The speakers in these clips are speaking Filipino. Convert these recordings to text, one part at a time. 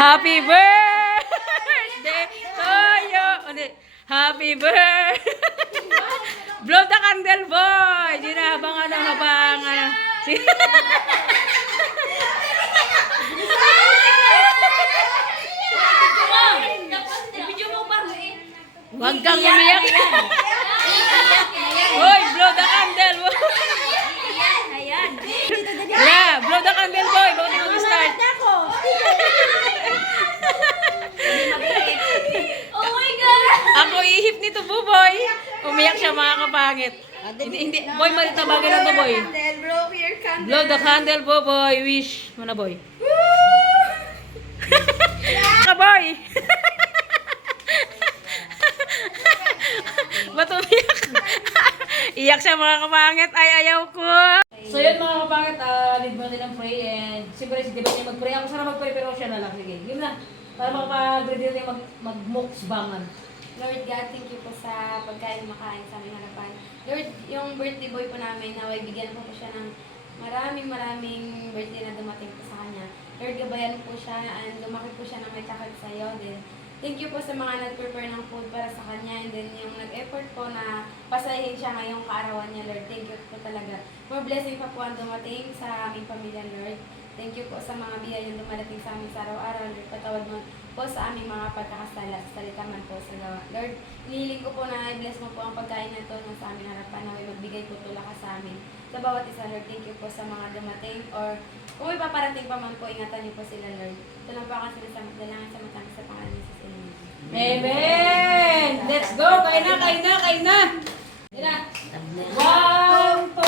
Happy birthday to you. Ulit. Happy birthday. Blow the candle, boy. Ginahabangan ng habangan. Huwag kang umiyak. Boy, blow the candle. Yeah, blow the candle, boy. Bakit hindi mag-start? Oh my God! Ako ihip nito, boy. Umiyak siya, mga kapangit. Hindi. Boy, malitabagan na to, boy. Blow the candle, boy. Wish mo na, boy. Ka, boy. Ba't umiyak? Iyak siya, mga kapangit. Ay, ayaw ko. So yun, mga kapangit, lead mo natin ng pray. And siyempre, si Diba niya mag-pray. Ako sana mag-pray, pero siya na lang. Sige, yun na. Para makapag-ready natin mag-mukbangan. Lord God, thank you po sa pagkain makain sa aming harapan. Lord, yung birthday boy po namin, naway bigyan po siya ng maraming birthday na dumating po sa kanya. Lord, gabayan po siya and lumaki po siya na may takad sa'yo. Then, thank you po sa mga nag-prepare ng food para sa kanya and then yung nag-effort po na pasahin siya ngayong kaarawan niya, Lord. Thank you po talaga. More blessing pa po ang dumating sa aming pamilya, Lord. Thank you po sa mga biyayang dumadating sa amin sa araw-araw, Lord. Patawad mo po sa aming mga pagkakasala, salita man po sa gawa. Lord, hinihiling ko po na i-bless mo po ang pagkain na ito sa aming harapan na may magbigay po tulak ka sa amin. Sa bawat isa, Lord, thank you po sa mga dumating or kung may paparating pa man po, ingatan niyo po sila, Lord. Ito lang po ang sinasamit dalangin sa matangis sa pangalan ni Jesus. Amen! Let's go! Kain na! Yan na! 1, 2,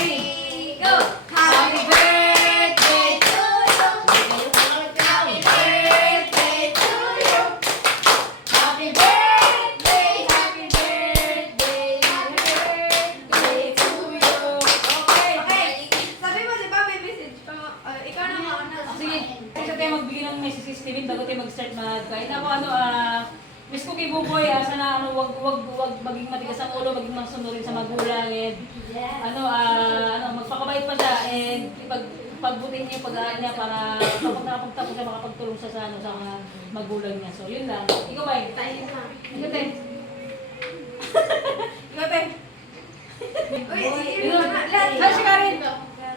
3, go! Happy birthday to you! Happy birthday to you! Happy birthday! Happy birthday! Happy birthday to you! Okay! Sabi mo, di ba may message pa mo? Ikaw na mauna. Sige, kasi tayo magbigay ng message si Steven bago tayo mag-start mag-kain. Ako, miss ko kay Buboy, sana wag maging matigas ang ulo, maging masunurin sa magulang, and magpakabait pa siya, and pagbutihin niya yung pag-aaral niya para kapag nakapagtapos siya, makapagtulong siya sa mga magulang niya. So, yun lang. Ikaw ba? Tayo na. Ikaw, te. Ikaw, te. Uy, Ikaw. Ay, si Karen.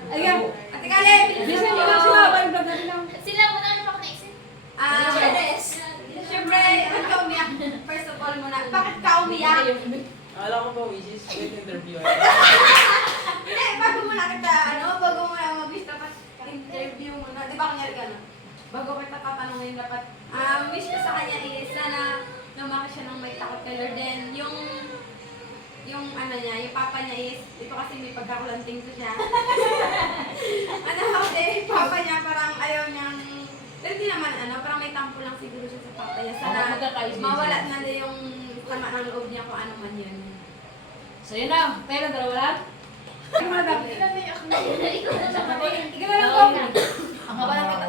Ayun. Ate Kalen! Listen mo lang sila. Bye, vlog natin lang. Sila mo na pa connect. Siyempre, ba't ka umiyak? First of all muna, bakit ka umiyak? Alam ko po, Mrs. With interview. Hindi, bago muna kita, bago muna mag-gusto ka, interview muna. Di ba kunyari ka, bago kita tatanungin dapat, wish ko sa kanya is, sana lumaki siya ng may takot kay Lord. Then, yung papa niya is, ito kasi may pagkakulanting to siya. Kasi, papa niya parang ayaw niyang, pero di naman, parang may tampo lang siguro siya sa papa niya. Sana mawala na yung sama ng loob niya kung ano man yun. So, yun lang. Tayo lang, dalawa lang. Ikaw na lang. Ikaw na lang po. Ang haba ng kata.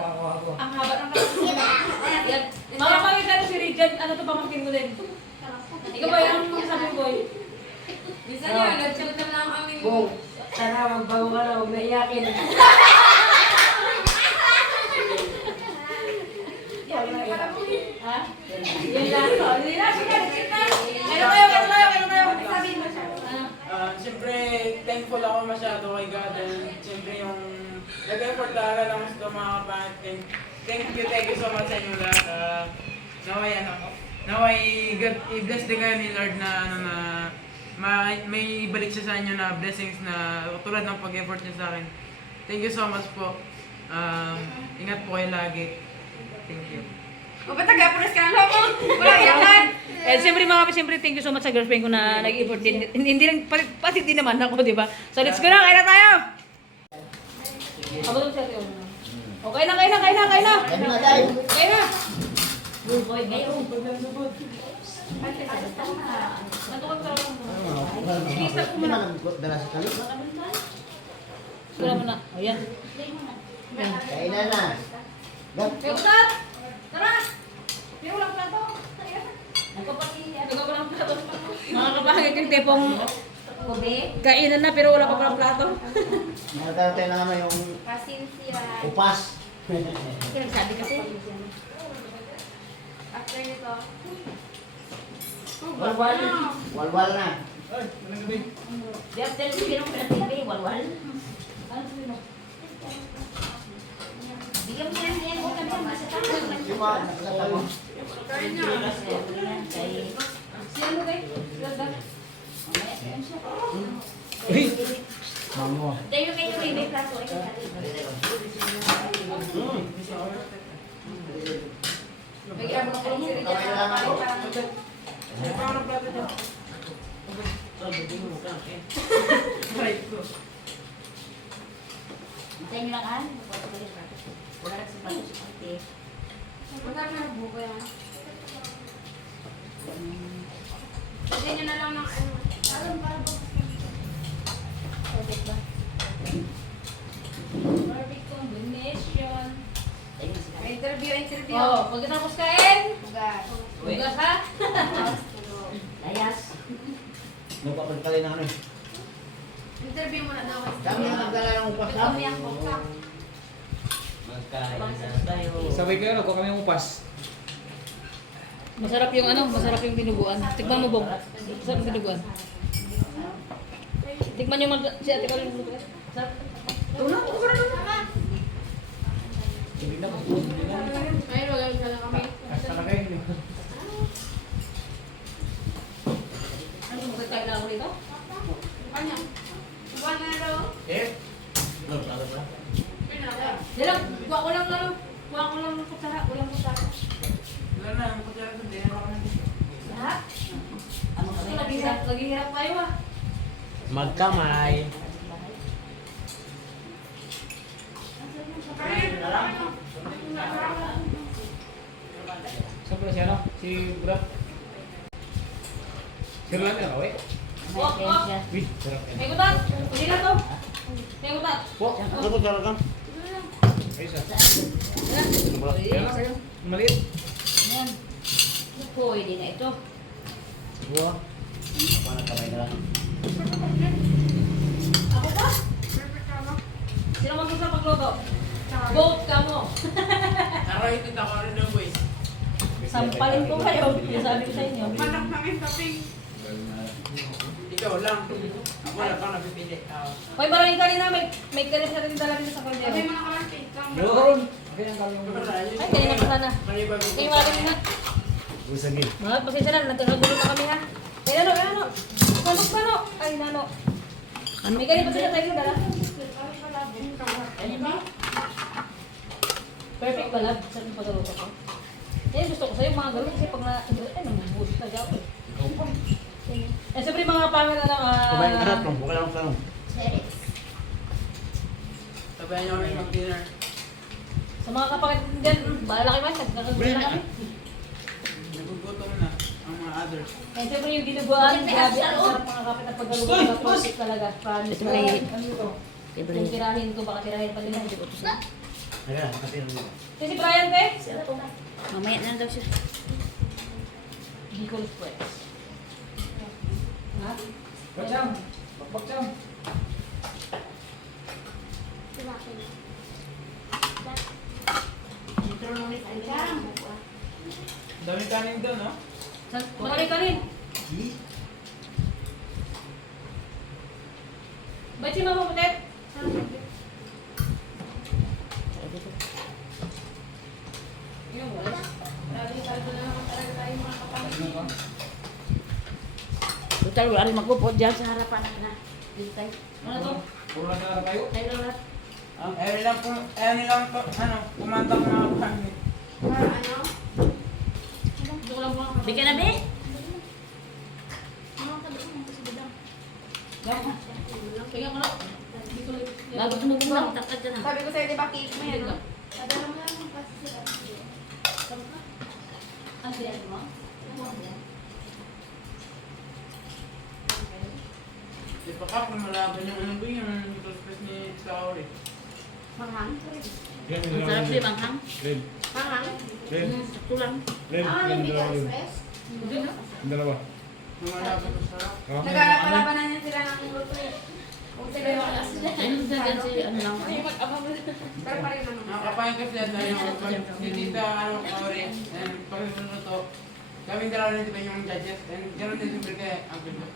Ang haba ng kata. Yan. Mga pangita na si Regent, ano to pamangkin mo din? Ikaw ba yung sabi mo, boy? Bisa niyo, nag-shoot na lang aming... Kung sana magbago ka na, huwag na iyakin. Ha? Yan lang. Hindi na, sige, sige na. Kaya tayo. Sabihin mo siya. Siyempre, thankful ako masyado kay God. And siyempre yung nag-effort talaga lang sa mga kapatid. Thank you so much sa inyo lahat. Naway God, i-bless din kayo ni Lord na may balik siya sa inyo na blessings na tulad ng pag-effort niya sa akin. Thank you so much po. Ingat po kayo lagi. Thank you. O ba't nag-apres ka ng lobo? Wala iyakan! Eh, siyempre, thank you so much sa girlfriend ko na nag-effort din. Hindi lang, pati din naman ako, di ba? So, let's go na, kain na tayo! Abot siya, Teo. O, kain na! Kain na! Good boy, kayo. Matukag ka lang. Sige, start ko muna. Wala mo na. O, yan. Kainan na. Teo, start! Tara! Teo, lang plato. Ikaw pa lang plato. Mga kapangit yung tipong kainan na pero wala pa palang plato. Nakatara tayo ng yung Pasensya. upas. Sabi kasi. After nito, Walwal. Walwal na. Diyan, tell me, pinong pinatili, walwal. Ano sabi mo? Bigyan mo yan, yan. Huwag kami ang masatang. Yung mga nakasama mo. turn nyo. Si ano kayo? Si Lada? Mamaya, si Ansha. Mango. Tayo kayo, may plato. Ay, Bigyan mo ng kulong sila dyan. Okay na lang ako. Ay, paano plato dyan? Right ko. Hintayin nyo lang, ah. Wala lang si Pato si Pati. Magkano na buko yan? Pwede nyo na lang ng ano. Perfect ba? Perfect combination. Tayo na sila. Interview. Oh, pagkatapos kain, Bugas. hugas ha? Bugas, tulog. Layas. Nagpapagkalay na kami. Interview mo na daw. Kami ang nagdala ng upas ha? Kami ang buksak. Magkain na tayo. Sabay kayo, nagkuha kami ng upas. Masarap yung ano, masarap yung binuguan. Tikman mo, Bong. Masarap yung binuguan. Tikman yung si Ate Carol yung binuguan. Masarap. Hindi na, hindi na. Ayun, magagawin na lang kami. Basta na kayo. Ano kung magkakain na ako rito? Kanya. Buwan na daw. Eh? Dilang, kuha ko lang ano. Kuha ko lang ng kutsara. Walang kutsara. Wala na, ang kutsara doon. Di na ako na dito. Lahat? Ano kasi naghihirap tayo ah. Magkamay. Saan pala si ano? Si Brad? Si Rolando na kawin? Wak, wak. Wih, sarap yan. May kutat. Hindi na to. May kutat. Po, Ano ko talaga? ayos ah. Yan. Yan lang kayo. Maliit. Yan. Pwede na ito. Siguro. Ako nagkamay na lang. Ako pa? Sino mag sa pagluto? Vote ka mo. Narahitin ako rin ng boys. Sampalin ko kayo. Yung sabi ko sa inyo. Manak namin topping. Ikaw lang. Ako wala pang napipili. Hoy, maraming kanina. May kanina sa rin dala dito sa Sabi kaldero. mo na karantin. Meron. Okay, ang kami yung Ay, kanina pa sana. Kanina Kayo maraming na. Busagin. Mga pasensya na. Nagkakagulo na kami ha. Ay, ano, ay, ano. Manok, manok. Ay, nano. May kanina pa sila tayo dala. Perfect ba, love? Sa yung pagluto ko. Yan, gusto ko sa'yo mga gawin kasi pag na... Ay, nambubuhos na dyan. Eh, siyempre mga pangal na lang. Kumain ka na itong. Bukal lang sa ano. Sabayan niyo kami mag-dinner. Sa mga kapakit dyan, bahala kayo man. Nagkakagulo na kami. Nagugutom na ang mga others. Eh, siyempre yung dinuguan, grabe ang sarap mga kapit at pagkaluto na perfect talaga. Promise. Ano ito? Kung tirahin ko, baka tirahin pa din ang dibutos na. Ayan, nakatira mo. Si Brian, te? Mamaya na daw siya. Bicol Express. Ha? Bakbak Bakbak Dami kanin doon, no? Maraming ka rin. Ba't si Mama Putet? Yung wala. Grabe, saldo na naman talaga tayo mga kapatid. Total, wala rin magpupod dyan sa harapan na. Dito. Ano to? Puro lang na kayo. Tayo lang lahat. Kumanta ko mga kanin. Ano? Gusto ko lang mga kapatid. Bigyan na, be? Kaya ko na. Bicol Express. Bago tumugong lang, takad ka na. Sabi ko sa'yo, di ba cake mo yan, no? Nadala mo lang ang kasi sila. Ang sila mo? Di pa ka kung malaban yung ano ba yung express ni Kaori. Manghang? Ang sarap siya, manghang. Red. Manghang? Red. Sakto lang. Red. Ah, Yung hindi ka dalawa yun. express? Yung dalawa. Yung malaban ko sa Ah. Nagkakalabanan niya sila ng luto eh. Kung sila yung alas na. Ayun dyan si ano lang. Ay, mag-abang mo. Pero pa rin naman. Nakakapahin kasi at yung dito, ano, Kaori, and pag-luto, kaming dalawa na dito yung judges, and gano'n din siyempre kay Uncle Joe.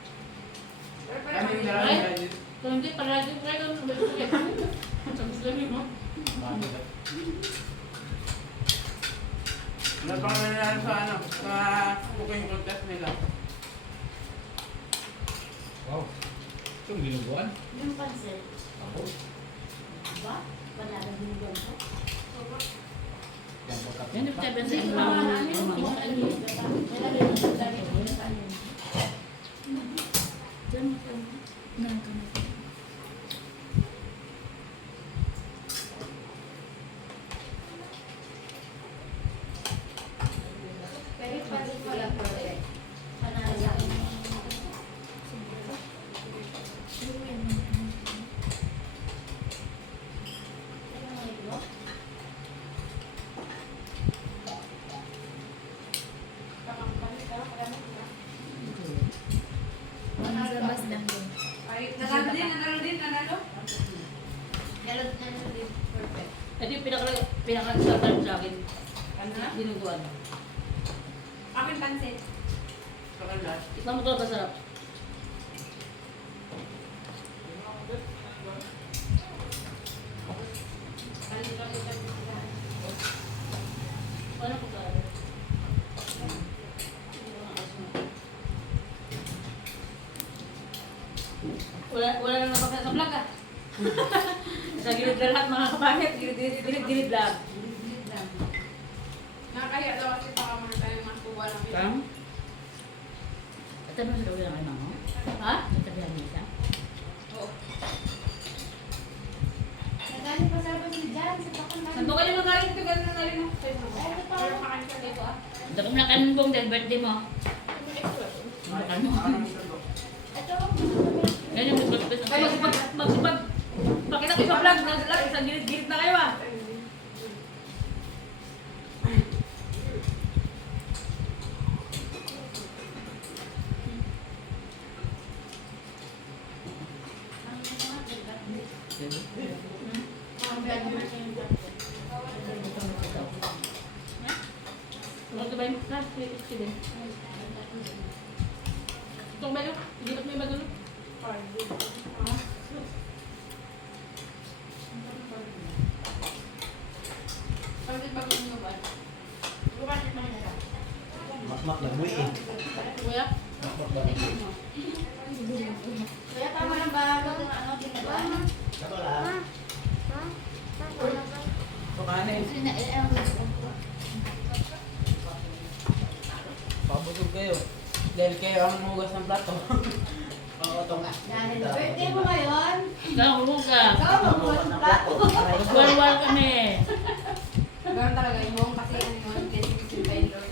Kaming dalawa yung judges. Kung hindi, parati ko kayo kung gusto mo. Wala pa kami nanalo sa ano, sa cooking contest nila. Wow. Itong binubuan. Yung pansit. Ako. Ba? Wala na binugan ko. Yan pagkat. Yan yung sabi sa inyo. Pero pa rin ko lang perfect. Nanalo din. Perfect. Ito yung pinaka-starter sa akin. Ano na? Dinuguan. Akin pansit. Sa kanila. Ikaw mo ito, masarap. Ano po ka? Wala nang napakita sa vlog ah. Sa gilid na lahat mga kapangit, gilid lang. Nakakahiya daw kasi baka mga tayo makuha lang. Kang? Ito mo sa gawin ng ano? Ha? Natabihan niya siya? Oo. Nagani pa sa labas ni Jan, sa bakang Sando kayo nang galing ito, ganun nang galing mo. Ay, pero makain ka dito ah. Ito kung nakanbong dahil birthday mo. Makan mo. Ito. Yan yung magpapit Ay, magsipag. Pakita ko sa vlog, isang gilid-gilid na kayo ah. Ano ba yung na? Sige. Itong ba yun? Hindi ba't may badulo? Pansit ba gusto mo ba? Makmak na buwi eh. Kuya? Makmak na buwi. Kaya tama lang ba? Ano, ginagawa? Kato lang. Tukanin. Pabusog kayo. Dahil kayo ang mugas ng plato. Oo, ito nga. Dahil birthday mo ngayon. Ikaw, huga. Ikaw, mabuhat ng plato. Walwal kami. Ganun talaga yung kasi ano yun, blessings by Lord.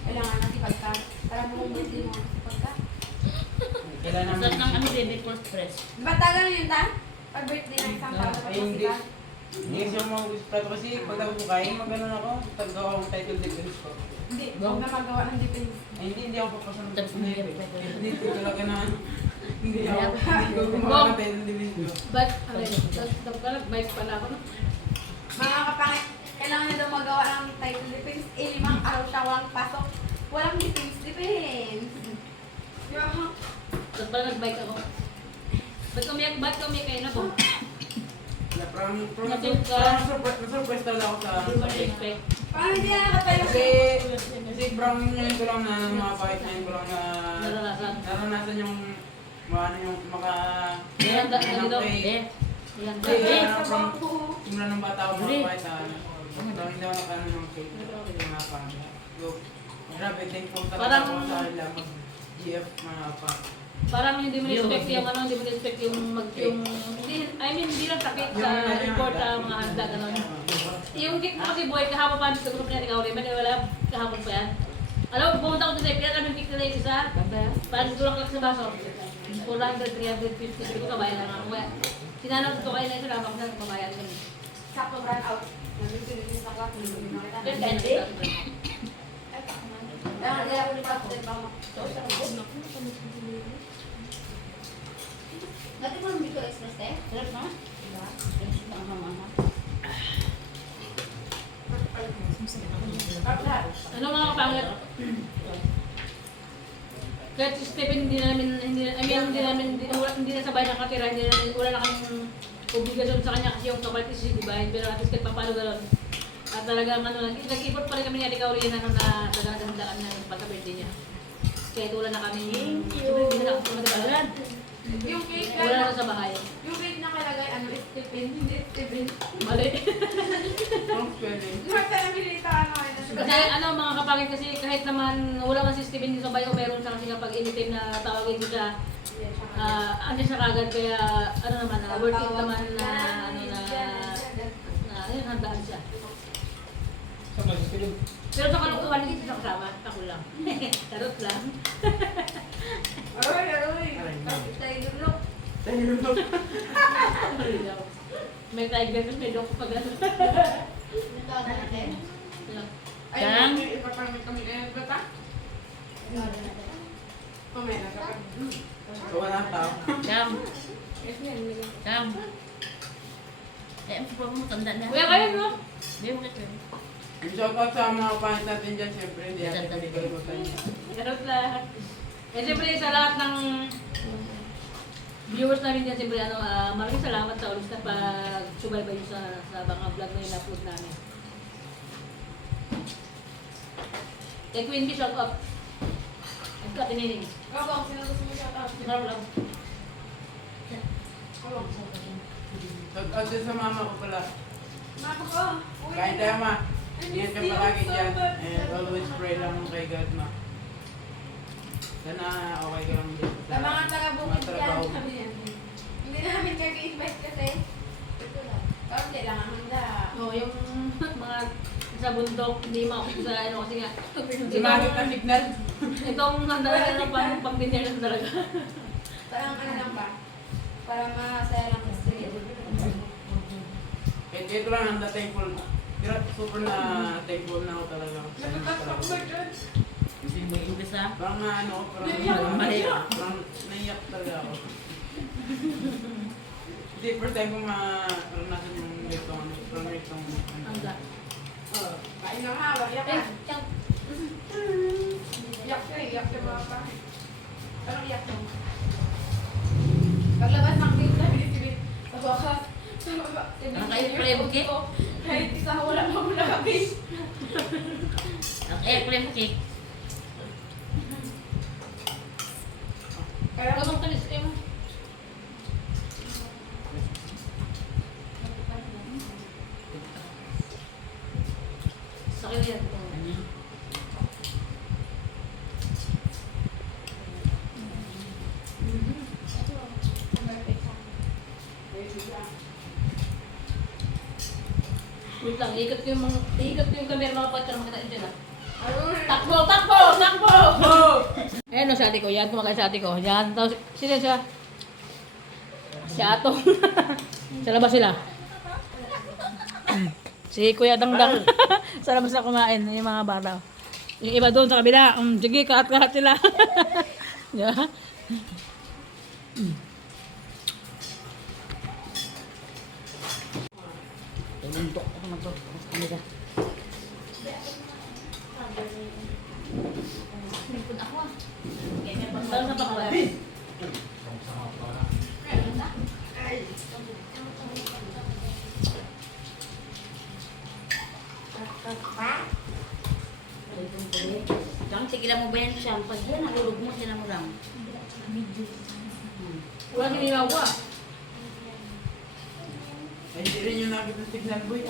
Kailangan nasipag ka. Para mo kung birthday mo, nasipag ka. Kailan Saan naman. ng ano din, cold press. Ba't tagal yun ta? Pag birthday ng isang tao, Ay, hindi. Hindi kasi yung mga gusto plato kasi pag tapos ko kain, mag-ano ako, pag-gawa akong title defense ko. Hindi, huwag na magawa ng defense. Ay, hindi ako papasunod Tapos sa hindi naipe. ako pwede. Hindi ko talaga na, hindi ako gumawa ng title defense ko. Ba't? Dapat ka nag-bike pala ako no? Mga kapangit, kailangan na daw magawa ng title defense. 5 araw siya walang pasok. Walang defense. Yung Dapat pala nag-bike ako. Ba't umiyak kayo na po? Na-surprise talaga ako sa Hindi mo na-expect. paano hindi na nakatayo? kasi brown ngayon ko lang na mga kahit ngayon ko lang na Naranasan. yung yung maka Ganda daw. Eh, Hindi, from simula ng bata ako mga kahit hindi ako nakano ng cake. Mga pa. So, grabe, thankful talaga Parang- ako sa kanila mag-GF mga pa. Parang hindi mo na-expect yung ano, hindi mo na-expect yung hindi lang takip sa report mga handa, gano'n. Yung cake mo kasi boy, kahapon pa sa group niya, ikaw rin, wala, kahapon pa yan. Alam mo, pumunta ko doon, kaya kami cake nila yung isa, parang tulak sa baso. 400, 350, sabi ko, kabayan lang ako. Sinanong ko kayo na isa, lamak na, kabayan kami. Sakto run out. Nandun sa clock. Hindi? Kaya ako ni Pastor Bang. Dati mo ng Bicol Express eh? Sarap na? Diba? Express na ang mama. Ano mga kapangit? Kahit si Stephen hindi na sabay nakatira, wala na kang obligasyon sa kanya kasi yung kapalit is si Divine, pero at least kahit papalo gano'n. At talagang ano lang, nag-effort pa rin kami ni Alika Uriana na talagang handaan na pagka-birthday niya. Kahit wala na kami, hindi na nakapagdagalan. Yung cake, Wala na sa bahay. yung cake nakalagay, ano, Stephen, hindi Stephen. Mali. Wrong spelling. Lahat na nabilita, ano, Kasi ano mga kapangit kasi kahit naman wala man si Stephen dito sa bayo, meron siya kasi kapag anytime na tawagin mo siya, andyan siya kagad kaya ano naman, worth it naman na ano na yun, handaan siya. Sa mag-spilog. Pero sa kalukuhan hindi siya kasama, ako lang. Tarot lang. Aroy, tapos tayo dulok. May tiger, may dog pa gano'n. Natawa natin. Ay, Jam? ipapamit kami na ba ta? Mamaya na kapag. So, walang tao. Jam. Jam. Eh, ang papa mo tanda na. Kuya kayo no? Hindi mo kasi. Yung shoutout sa mga kapangit natin dyan, siyempre, hindi natin pinigalimutan niya. Tarot lang. Eh siyempre sa lahat ng viewers namin dyan, siyempre ano, maraming salamat sa ulit na pag-subaybay nyo sa mga vlog na in-upload namin. Kay Queen Bee, shout out. At ka, tinining. Kabang, sino gusto mo shout out? Shout out. Kabang. Shoutout din sa mama ko pala. Mama ko. Kain tayo, ma. Ingat ka palagi dyan. And always pray lang kay God, ma. Sana okay ka lang dito. Sa mga taga-bukid Mga yan, trabaho. sabi niya. Hindi namin kag-invite kasi. Kaunti lang ang handa. No, yung mga sa bundok, hindi maakit sa ano kasi nga. Sumagit ang signal. Itong handa na pang dinner na talaga. Parang ano lang ba? Para masaya lang sa street. Kahit ito lang ang thankful. Super na thankful na ako talaga. Kasi mo English ha. Parang ano ko, parang naiyak talaga ako. Hindi, first time ko maranasan yung ganitong Handa. Oh, kain ng hawa, iyak ka. Iyak ka, iyak ka mga pa. Parang iyak mo. Paglabas ng date na binisibit. Sa baka. Ang kain cake? Kahit isa wala pa muna kami. Ang airplane cake. Kaya Ano bang talis kayo mo? Sakit na yan. Wait lang, iikot ko yung camera mga patro makita nyo dyan ah. Takbo, takbo, takbo! Ayan o, sa ate ko. Yan, kumakain sa ate ko. Yan, tapos, sino siya? Si Atong. Sa labas sila. Si Kuya Dangdang. Sa labas na kumain, yung mga bata. Yung iba doon sa kabila. Sige, kahat-kahat sila. Yeah. Tuluntok ako na to. Tapos kanila. Lipod ako ah. Parang sa pakawala. Jam, tigilan mo ba yan siya? Pag yan, nalulog mo, sila mo lang. Wala sinilawa. Ay, hindi rin yung nakita ng signal, boy.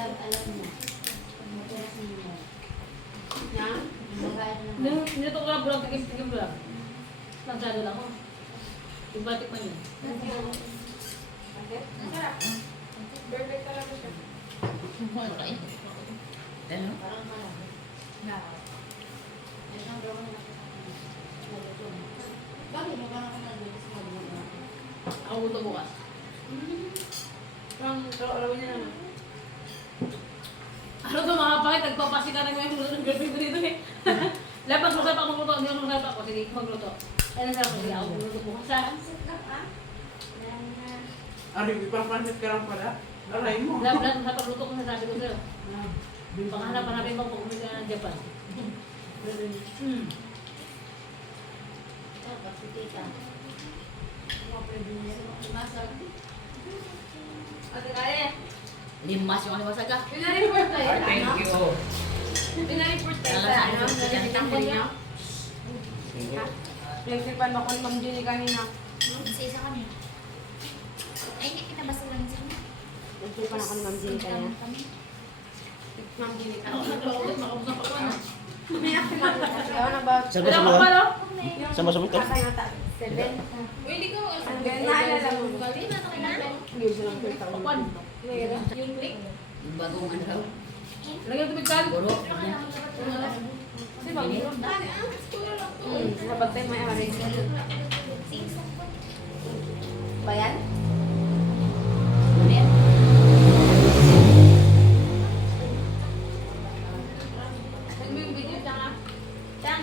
Nito ko lang vlog, tigim vlog. Lansado lang ako. Yung batik man yun. Sarap. Perfect talaga siya. Ano? Ako gusto bukas. Parang alawin niya naman. Ano to mga pangit, nagpapasi ka na ngayon ng girlfriend ko dito eh. Lapas mo sa pa magluto, hindi ako magluto ako. Sige, magluto. Ay, nasarap ko. Sige, ako magluto bukas. Ang sarap ah. Ari, ipapansit ka lang pala. Aray mo. Lahat sa pagluto ko nasabi ko sa'yo. Panghanap namin mo kung umiga ng Japan. Ate Kaya, Limas yung ano masaga. pinareport tayo Ay, sa thank ano? you. Pinareport tayo sa Lalasahan ano? ko si Jan Nalilitan ko niya. Thank you. Nagsipan ako ni Ma'am Jenny kanina. Isa-isa kami. Ay, hindi kita basta lang sa inyo. Nagsipan ako ni Ma'am Jenny kanina. Ma'am Jenny kanina. Yawan about Saan Wala ba ko pa, no? Saan ba sumit ka? Kakay nga 7. Uy, hindi ko alam. Ang ganda, naalala mo. Hindi na sa kanya. Usually lang first ako. Papan. Yung click. Yung bagong ano daw. Lagyan tubig kan. Guro. Kasi Ma'am Jenny. Sabat tayo may ari. Bayan? Ano yung video siya nga? Chan!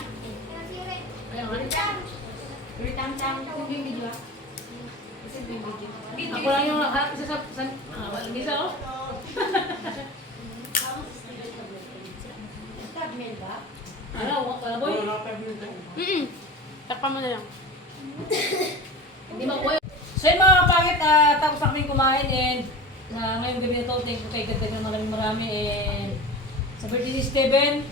Tang tang. Ano yung video ah? Kasi yung video. Ako lang yung isa sa... Isa, oh. Ano, boy? Wala ka dito. Takpan mo na lang. Hindi ba boy? So yun mga kapangit, tapos na kaming kumain and ngayong gabi na to, thank you kay Ganda ng marami and sa birthday ni Steven,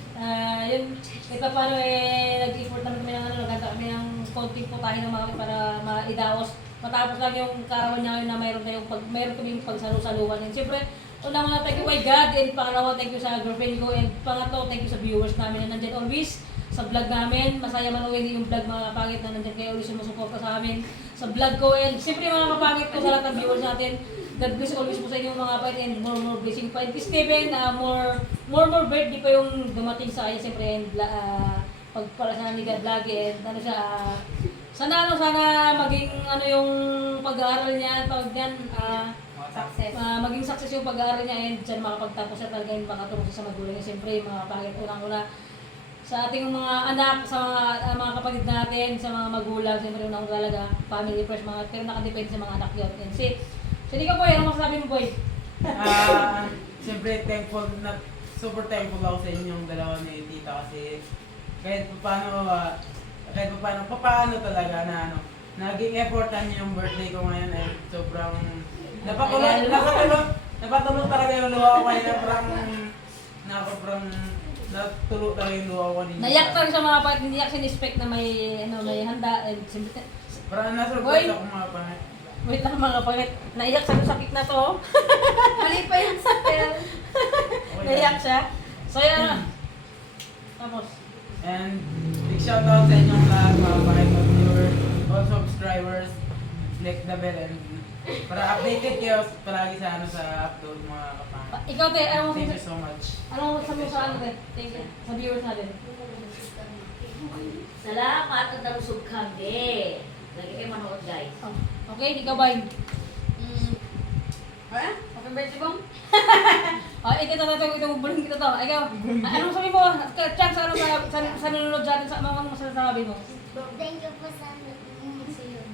yun, kahit pa paano nag-effort naman kami ng nagkanta kami ng konting putahe ng mga para maidaos. Matapos lang yung karawan niya yun na mayroon kaming pagsalu-saluhan. And siyempre, unang thank you kay God and pangalawa thank you sa girlfriend ko and pangatlo thank you sa viewers namin na nandyan always sa vlog namin. Masaya man o hindi yung vlog mga kapangit na nandyan kayo always sumusuporta sa amin sa vlog ko and siyempre mga kapangit ko sa lahat ng viewers natin. God bless always po sa inyo mga kapangit and more blessing pa. And kay Steven, more birthday pa yung dumating sa kanya siyempre and pagpala sa ni God lagi and ano siya, sana maging ano yung pag-aaral niya, pag yan, Success. maging success yung pag-aaral niya and dyan makapagtapos siya talaga yung makatulong siya sa magulang niya. Siyempre, mga kapatid, unang-una sa ating mga anak, sa mga kapatid natin, sa mga magulang, siyempre unang talaga, family first, pero nakadepende sa mga anak yun. And si Nika Boy, ano masasabi mo Boy? Siyempre super thankful ako sa inyong dalawa ni Tita kasi kahit paano talaga na ano, naging effortan niyo yung birthday ko ngayon eh. Sobrang napatulog talaga yung luha ko ngayon. Sobrang natulog talaga yung luha ko ninyo. Naiyak talaga sa mga kapatid, hindi siya in-expect na may handa. And siyempre, Parang Boy! nasurprise ako mga pangat. wait lang mga kapatid, naiyak sa sakit na to. Mali pa yung spell. Naiyak siya. So yan. Tapos, And big shoutout sa inyong lahat mga pangat of viewers, all subscribers, click the bell and para updated kayo palagi sa upload mga kapangit. ikaw te, Thank you so much. anong sabi mo sa ano te? Thank you. Sa viewers natin. Salamat at nabusog kami. Lagi kayo manood guys. Oh, okay, ikaw ba? Ano? Happy birthday bang? Ito buling kita to. Ikaw, anong sabi mo? Chang, sa nanonood dyan, sa mga masasabi mo? Thank you po sa museum.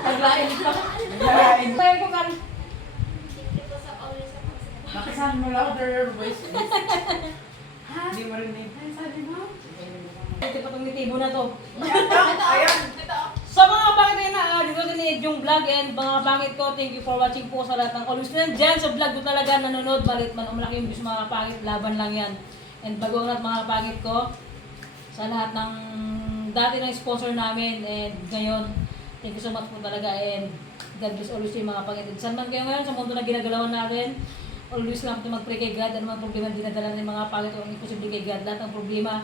Paglain pa. Naglain. Sabi ko kan, Thank you po sa always sa pagsasabi. Nakasahan mo louder your voice. Hindi mo rin name. Sabi mo? ito pa itong nitibo na to. Ayan. Sa mga kapangit na dito din yung vlog and mga kapangit ko, thank you for watching po sa lahat ng always na dyan sa vlog ko talaga nanonood, balit man umalaki yung views mga kapangit, laban lang yan. And bago lahat mga kapangit ko, sa lahat ng dati ng sponsor namin and ngayon, thank you so much po talaga and God bless always yung mga kapangit. Saan man kayo ngayon sa mundo na ginagalawan natin, always lang ito mag-pray kay God, ano mga problema dinadala ng mga kapangit o imposible kay God, lahat ng problema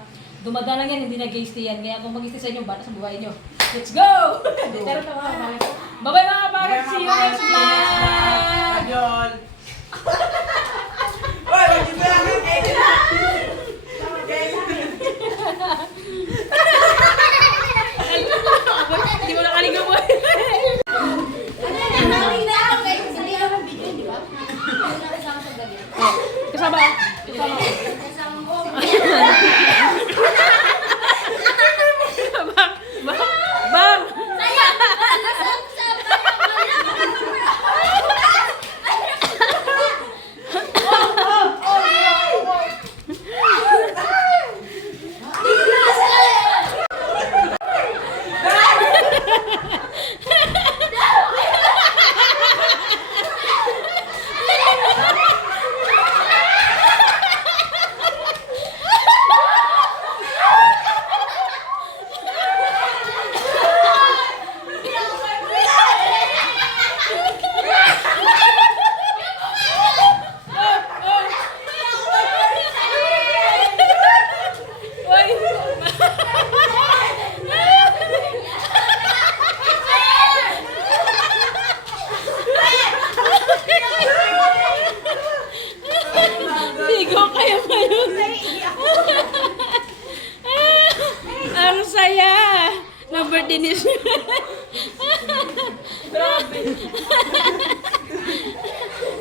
dumadalang yan, hindi nag-stay yan. Kaya kung mag-stay sa inyo, bata sa buhay nyo. Let's go! Pero ito mga kapangit. Bye-bye mga kapangit! See you next vlog! Adiol! Oy, mag-isa namin! Hindi mo nakaligaw mo. Kasama. Kasama. birthday niya. Grabe.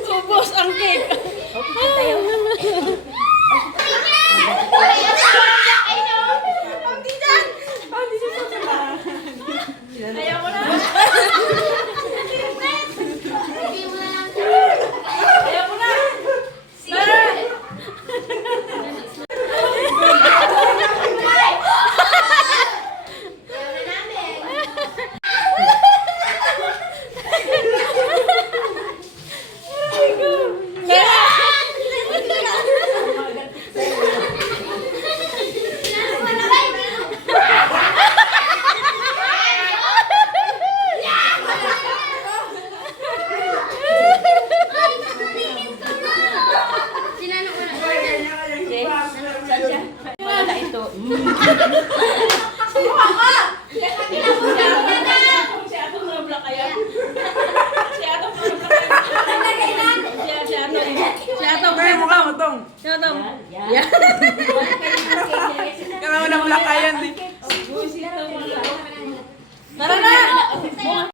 Ubos ang cake. Ayaw ko na. Ayaw ko na. Sinano ko na order. Wala ito. Si Atong nabla kaya. Si Atong nabla kaya. Si Atong. Kaya mukha mo tong. Si Atong. Yan. Yan.